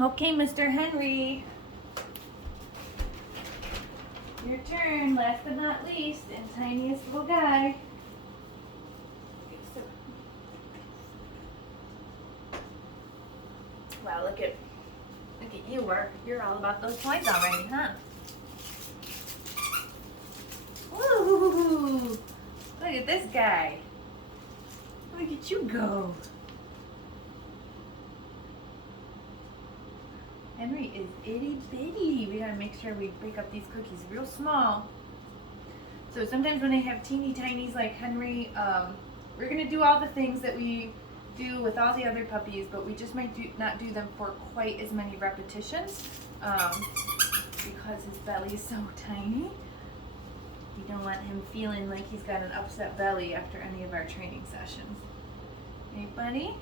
Okay, Mr. Henry. Your turn, last but not least, and tiniest little guy. Wow, look at you. You're all about those toys already, huh? Woo! Look at this guy. Look at you go. Henry is itty bitty. We gotta make sure we break up these cookies real small. So sometimes when I have teeny tinies like Henry, we're gonna do all the things that we do with all the other puppies, but we just might not do them for quite as many repetitions because his belly is so tiny. We don't want him feeling like he's got an upset belly after any of our training sessions. Hey, buddy?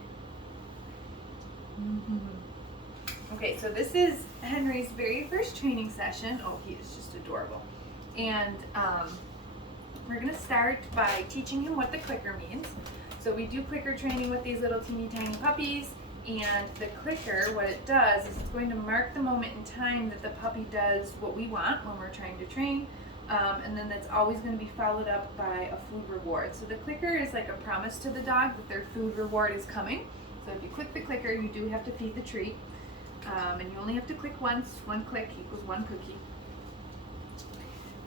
Okay, so this is Henry's very first training session. Oh, he is just adorable. And we're gonna start by teaching him what the clicker means. So we do clicker training with these little teeny tiny puppies, and the clicker, what it does is it's going to mark the moment in time that the puppy does what we want when we're trying to train, and then that's always going to be followed up by a food reward. So the clicker is like a promise to the dog that their food reward is coming. So if you click the clicker, you do have to feed the treat, and you only have to click once. One click equals one cookie.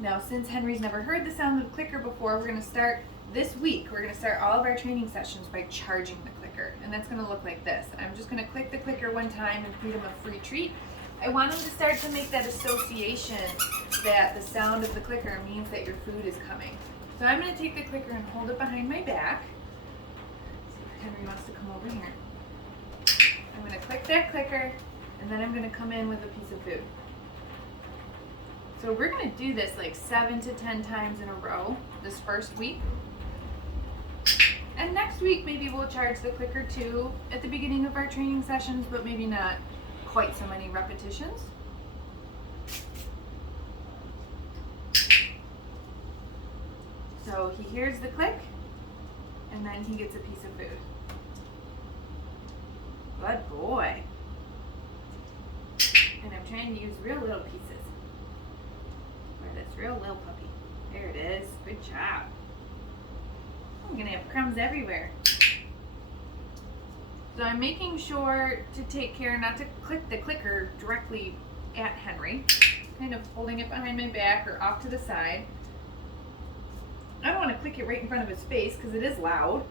Now, since Henry's never heard the sound of the clicker before, we're going to start this week. We're going to start all of our training sessions by charging the clicker, and that's going to look like this. I'm just going to click the clicker one time and feed him a free treat. I want him to start to make that association that the sound of the clicker means that your food is coming. So I'm going to take the clicker and hold it behind my back. See if Henry wants to come over here. I'm going to click that clicker, and then I'm going to come in with a piece of food. So we're going to do this like 7 to 10 times in a row this first week. And next week maybe we'll charge the clicker too at the beginning of our training sessions, but maybe not quite so many repetitions. So he hears the click, and then he gets a piece of food. Good boy. And I'm trying to use real little pieces. This real little puppy. There it is. Good job. I'm gonna have crumbs everywhere. So I'm making sure to take care not to click the clicker directly at Henry. Kind of holding it behind my back or off to the side. I don't want to click it right in front of his face because it is loud,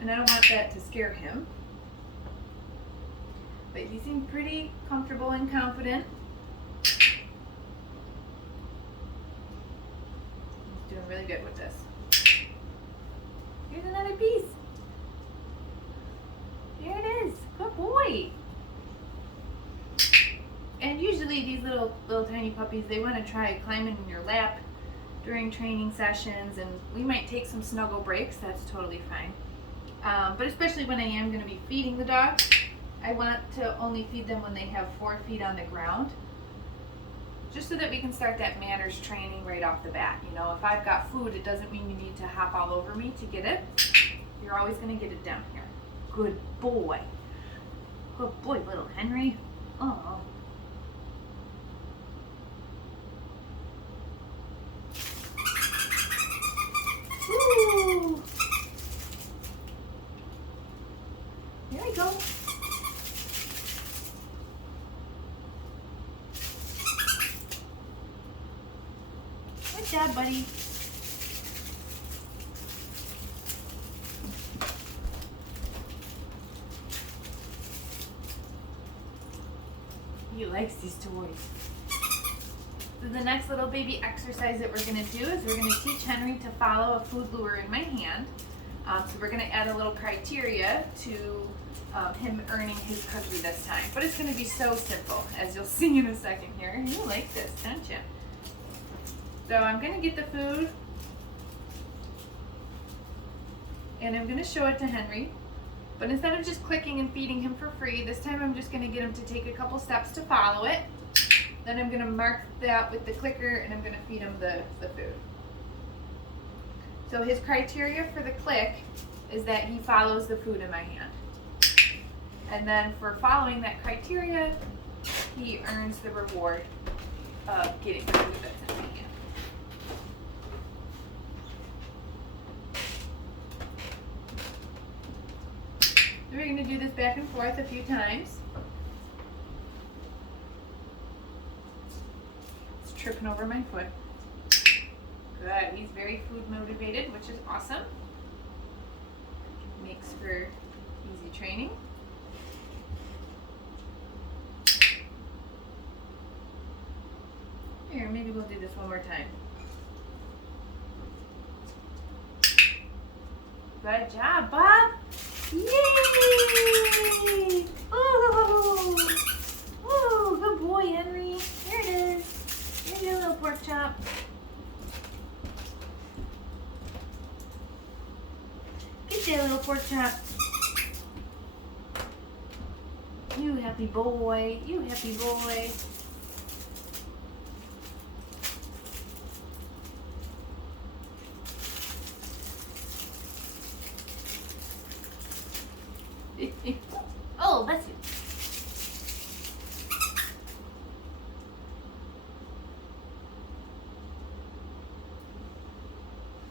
and I don't want that to scare him. But he seemed pretty comfortable and confident. Doing really good with this. Here's another piece. There it is. Good boy. And usually these little tiny puppies, they want to try climbing in your lap during training sessions, and we might take some snuggle breaks. That's totally fine. But especially when I am going to be feeding the dog, I want to only feed them when they have 4 feet on the ground. Just so that we can start that manners training right off the bat. You know, if I've got food, it doesn't mean you need to hop all over me to get it. You're always going to get it down here. Good boy. Good boy, little Henry. Oh. Woo. There we go. Good job, buddy. He likes these toys. So the next little baby exercise that we're going to do is we're going to teach Henry to follow a food lure in my hand. So we're going to add a little criteria to him earning his cookie this time. But it's going to be so simple, as you'll see in a second here. You like this, don't you? So I'm going to get the food, and I'm going to show it to Henry. But instead of just clicking and feeding him for free, this time I'm just going to get him to take a couple steps to follow it. Then I'm going to mark that with the clicker, and I'm going to feed him the food. So his criteria for the click is that he follows the food in my hand. And then for following that criteria, he earns the reward of getting the food that's in my hand. We're going to do this back and forth a few times. It's tripping over my foot. Good. He's very food motivated, which is awesome. Makes for easy training. Here, maybe we'll do this one more time. Good job, Bob. Yay! Ooh! Ooh, good boy, Henry. Here it is. Here's your little pork chop. Get that little pork chop. You happy boy. You happy boy. Oh, bless you.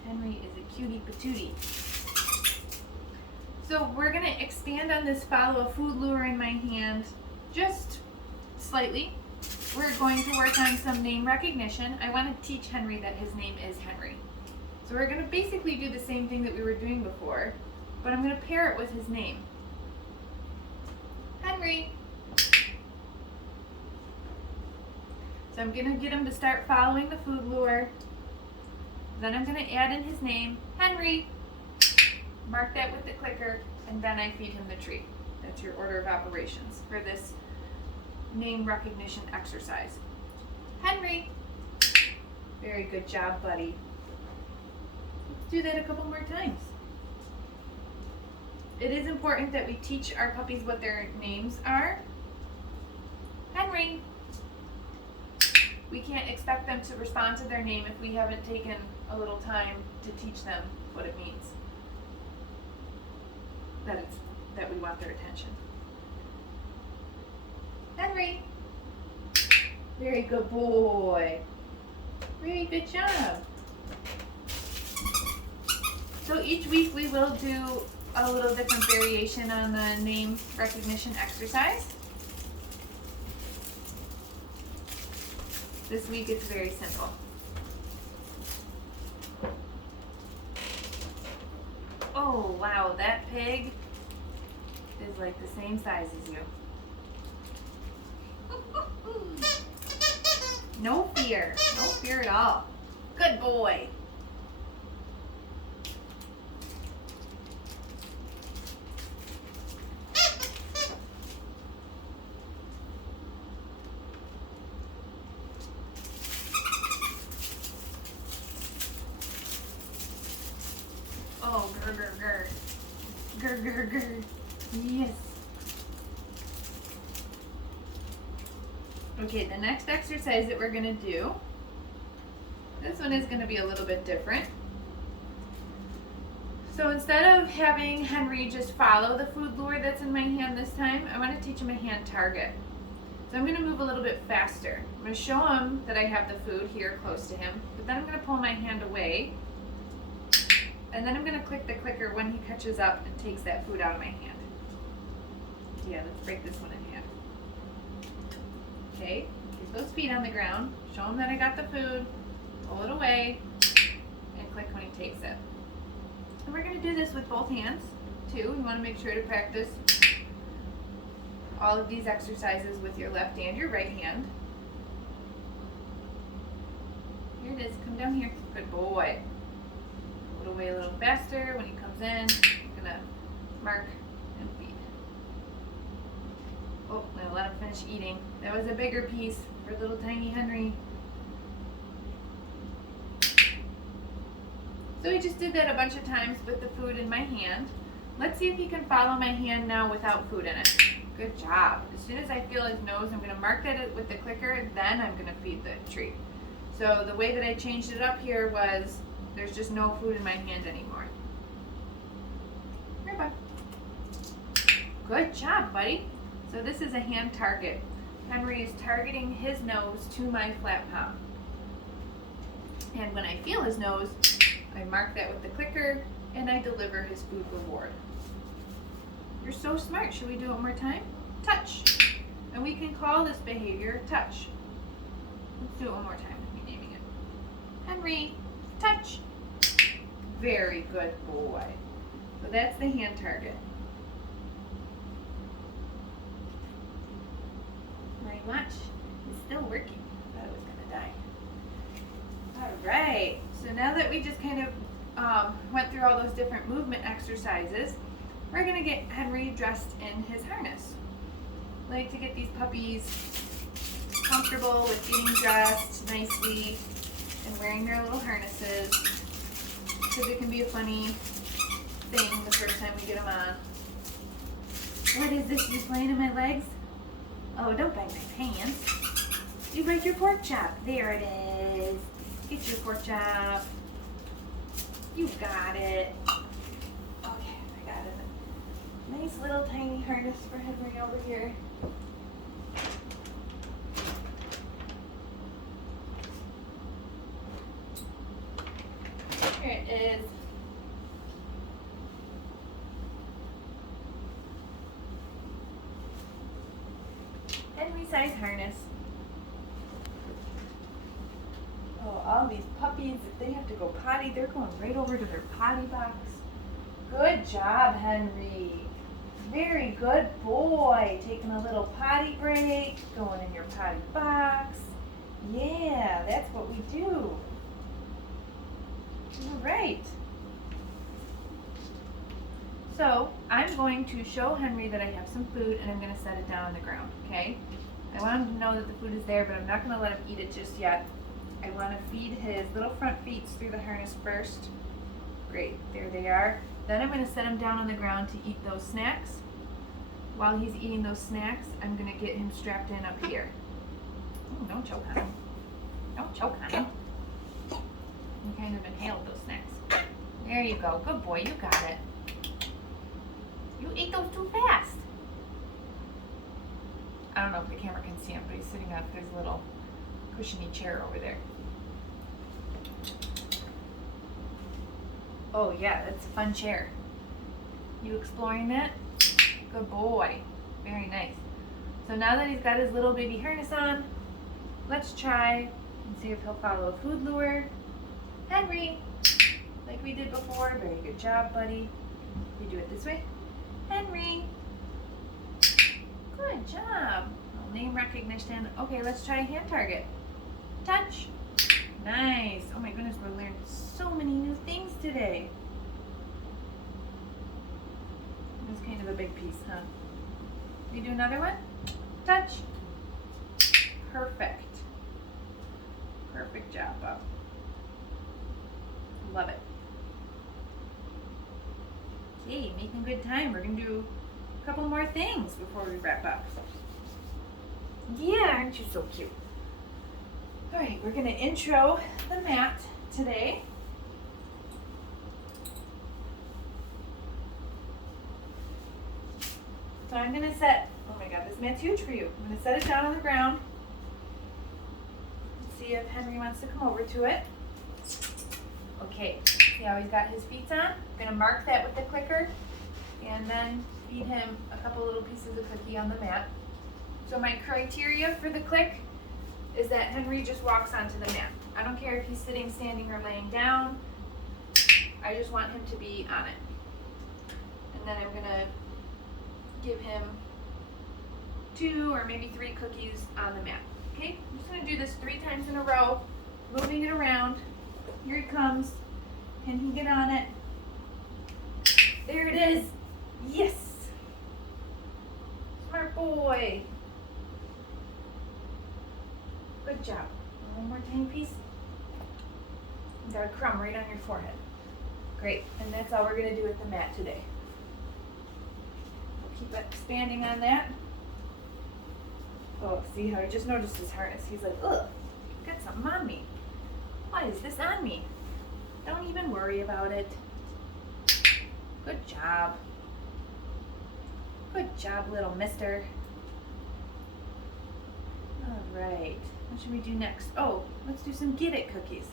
Henry is a cutie patootie. So we're going to expand on this follow a food lure in my hand just slightly. We're going to work on some name recognition. I want to teach Henry that his name is Henry. So we're going to basically do the same thing that we were doing before, but I'm going to pair it with his name. Henry. So I'm going to get him to start following the food lure. Then I'm going to add in his name, Henry. Mark that with the clicker, and then I feed him the treat. That's your order of operations for this name recognition exercise. Henry. Very good job, buddy. Let's do that a couple more times. It is important that we teach our puppies what their names are. Henry. We can't expect them to respond to their name if we haven't taken a little time to teach them what it means. That we want their attention. Henry. Very good boy. Very good job. So each week we will do a little different variation on the name recognition exercise. This week it's very simple. Oh wow, that pig is like the same size as you. No fear at all. Good boy. Oh, grr, grr, grr. Grr, grr, grr. Yes. Okay, the next exercise that we're going to do, this one is going to be a little bit different. So instead of having Henry just follow the food lure that's in my hand this time, I want to teach him a hand target. So I'm going to move a little bit faster. I'm going to show him that I have the food here close to him, but then I'm going to pull my hand away. And then I'm going to click the clicker when he catches up and takes that food out of my hand. Yeah, let's break this one in half. Okay, keep those feet on the ground. Show him that I got the food. Pull it away. And click when he takes it. And we're going to do this with both hands, too. You want to make sure to practice all of these exercises with your left and your right hand. Here it is. Come down here. Good boy. Pull it away a little faster. When he comes in, I'm going to mark and feed. Oh, I'm going to let him finish eating. That was a bigger piece for little tiny Henry. So we just did that a bunch of times with the food in my hand. Let's see if he can follow my hand now without food in it. Good job. As soon as I feel his nose, I'm going to mark that with the clicker, then I'm going to feed the treat. So the way that I changed it up here was there's just no food in my hand anymore. Here, bud. Good job, buddy. So this is a hand target. Henry is targeting his nose to my flat palm. And when I feel his nose, I mark that with the clicker and I deliver his food reward. You're so smart. Should we do it one more time? Touch. And we can call this behavior touch. Let's do it one more time with me naming it. Henry, touch. Very good boy. So that's the hand target. Very much. It's still working. I thought it was going to die. All right. So now that we just kind of went through all those different movement exercises, we're going to get Henry dressed in his harness. I like to get these puppies comfortable with getting dressed nicely and wearing their little harnesses, because it can be a funny thing the first time we get them on. What is this? You playing in my legs? Oh, don't bite my pants. You bite your pork chop. There it is. Get your pork chop. You got it. Okay, I got it. Nice little tiny harness for Henry over here. Here it is. Henry size harness. Oh, all these puppies, if they have to go potty, they're going right over to their potty box. Good job, Henry. Very good boy. Taking a little potty break, going in your potty box. Yeah, that's what we do. All right. So I'm going to show Henry that I have some food and I'm going to set it down on the ground, okay? I want him to know that the food is there, but I'm not going to let him eat it just yet. I want to feed his little front feet through the harness first. Great, there they are. Then I'm going to set him down on the ground to eat those snacks. While he's eating those snacks, I'm going to get him strapped in up here. Oh, don't choke on him. Don't choke on him. You kind of inhaled those snacks. There you go. Good boy, you got it. You ate those too fast. I don't know if the camera can see him, but he's sitting on his little cushiony chair over there. Oh yeah, that's a fun chair. You exploring that? Good boy. Very nice. So now that he's got his little baby harness on, let's try and see if he'll follow a food lure. Henry, like we did before. Very good job, buddy. We do it this way. Henry. Good job. Well, name recognition. Okay, let's try a hand target. Touch. Nice. Oh my goodness, we're learning so many new things today. That's kind of a big piece, huh? You do another one? Touch. Perfect. Perfect job, Bob. Love it. Okay, making good time. We're going to do a couple more things before we wrap up. Yeah, aren't you so cute? All right, we're going to intro the mat today. So I'm going to set, oh my God, this mat's huge for you. I'm going to set it down on the ground. See if Henry wants to come over to it. Okay, see how he's got his feet on? I'm going to mark that with the clicker and then feed him a couple little pieces of cookie on the mat. So my criteria for the click is that Henry just walks onto the mat. I don't care if he's sitting, standing, or laying down. I just want him to be on it. And then I'm going to give him 2 or maybe 3 cookies on the mat. Okay, I'm just going to do this 3 times in a row, moving it around. Here he comes. Can he get on it? There it is. Yes. Smart boy. Good job. One more tiny piece. You got a crumb right on your forehead. Great. And that's all we're going to do with the mat today. We'll keep expanding on that. Oh, see how he just noticed his harness. He's like, ugh, got something on me. Why is this on me? Don't even worry about it. Good job. Good job, little mister. What should we do next? Oh, let's do some get it cookies.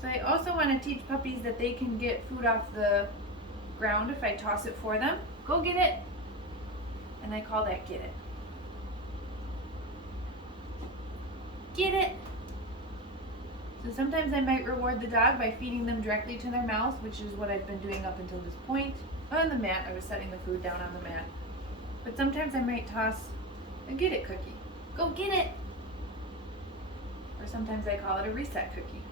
So I also want to teach puppies that they can get food off the ground if I toss it for them. Go get it. And I call that get it. Get it. So sometimes I might reward the dog by feeding them directly to their mouth, which is what I've been doing up until this point. On the mat, I was setting the food down on the mat. But sometimes I might toss a get it cookie. Go get it. Or sometimes I call it a reset cookie.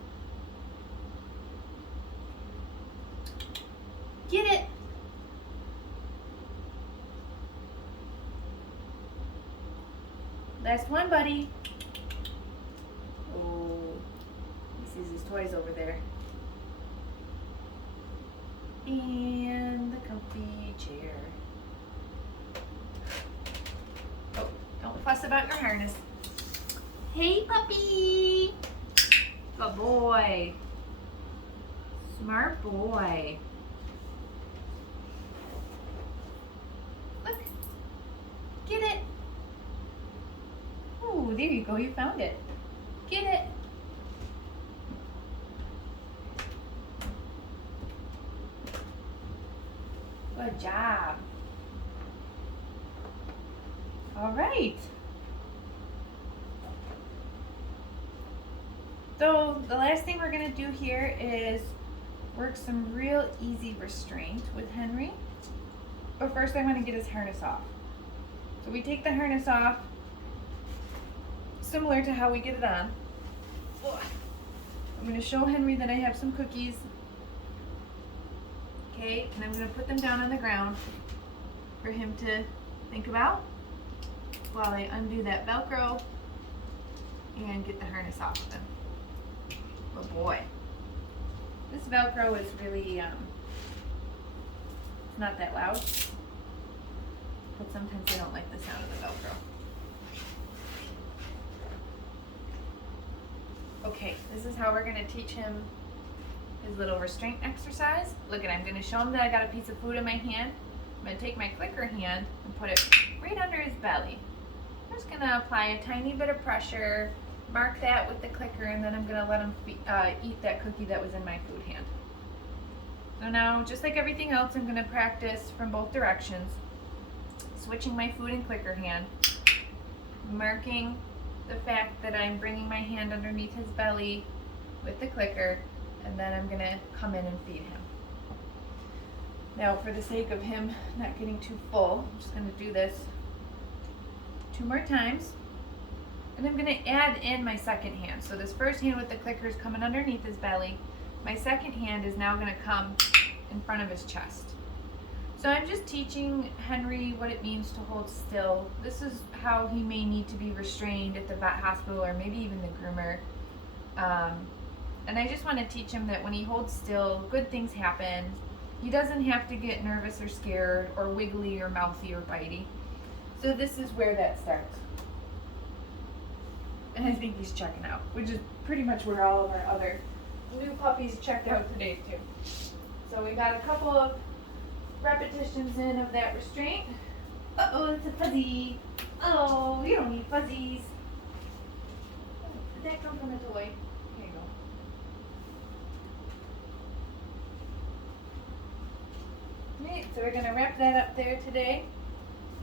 Get it. Last one, buddy. Oh, he sees his toys over there. And the comfy chair. Oh, don't fuss about your harness. Hey, puppy. Good boy. Smart boy. Look. Get it. Oh, there you go. You found it. Get it. Good job. All right. So the last thing we're going to do here is work some real easy restraint with Henry. But first I want to get his harness off. So we take the harness off, similar to how we get it on. I'm going to show Henry that I have some cookies. Okay, and I'm going to put them down on the ground for him to think about while I undo that Velcro and get the harness off of him. Oh boy. This Velcro is really, it's not that loud, but sometimes I don't like the sound of the Velcro. Okay, this is how we're going to teach him his little restraint exercise. Look at, I'm going to show him that I got a piece of food in my hand. I'm going to take my clicker hand and put it right under his belly. I'm just going to apply a tiny bit of pressure, mark that with the clicker, and then I'm going to let him eat that cookie that was in my food hand. So now, just like everything else, I'm going to practice from both directions, switching my food and clicker hand, marking the fact that I'm bringing my hand underneath his belly with the clicker, and then I'm going to come in and feed him. Now, for the sake of him not getting too full, I'm just going to do this 2 more times. And I'm going to add in my second hand. So this first hand with the clicker is coming underneath his belly. My second hand is now going to come in front of his chest. So I'm just teaching Henry what it means to hold still. This is how he may need to be restrained at the vet hospital or maybe even the groomer. And I just want to teach him that when he holds still, good things happen. He doesn't have to get nervous or scared or wiggly or mouthy or bitey. So this is where that starts. And I think he's checking out, which is pretty much where all of our other new puppies checked out today too. So we got a couple of repetitions in of that restraint. Uh-oh, it's a fuzzy. Oh, you don't need fuzzies. Did that come from a toy? Here you go. Alright, so we're going to wrap that up there today,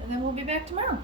and then we'll be back tomorrow.